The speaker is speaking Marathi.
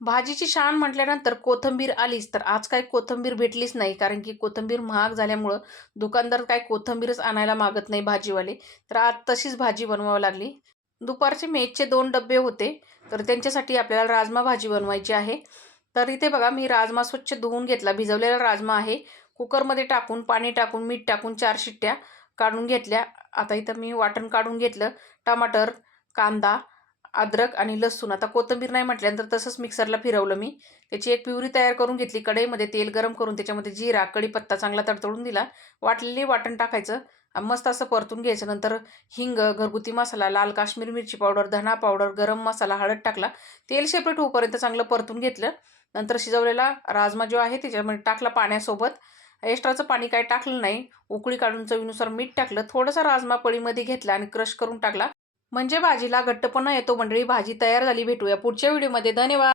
भाजीची शान म्हटल्यानंतर कोथिंबीर आलीच, तर आज काही कोथिंबीर भेटलीच नाही. कारण की कोथिंबीर महाग झाल्यामुळं दुकानदार काही कोथिंबीरच आणायला मागत नाही भाजीवाले. तर आज तशीच भाजी बनवावी लागली. दुपारचे मेसचे 2 डब्बे होते, तर त्यांच्यासाठी आपल्याला राजमा भाजी बनवायची आहे. तर इथे बघा मी राजमा स्वच्छ धुवून घेतला. भिजवलेला राजमा आहे. कुकरमध्ये टाकून, पाणी टाकून, मीठ टाकून 4 शिट्ट्या काढून घेतल्या. आता इथं मी वाटण काढून घेतलं. टमाटर, कांदा, अद्रक आणि लसूण. आता कोथिंबीर नाही म्हटल्यानंतर तसंच मिक्सरला फिरवलं मी. त्याची एक प्युरी तयार करून घेतली. कढईमध्ये तेल गरम करून त्याच्यामध्ये जिरा, कढीपत्ता चांगला तडतडून दिला. वाटलेली वाटण टाकायचं. मस्त असं परतून घ्यायचं. नंतर हिंग, घरगुती मसाला, लाल काश्मीरी मिरची पावडर, धना पावडर, गरम मसाला, हळद टाकला. तेल सेपरेट होईपर्यंत चांगलं परतून घेतलं. नंतर शिजवलेला राजमा जो आहे त्याच्यामध्ये टाकला पाण्यासोबत. एक्स्ट्राचं पाणी काही टाकलं नाही. उकळी काढून चवीनुसार मीठ टाकलं. थोडासा राजमा पळीमध्ये घेतला आणि क्रश करून टाकला. म्हणजे भाजीला घट्टपणा येतो मंडळी. भाजी तयार झाली. भेटूया पुढच्या व्हिडिओमध्ये. धन्यवाद.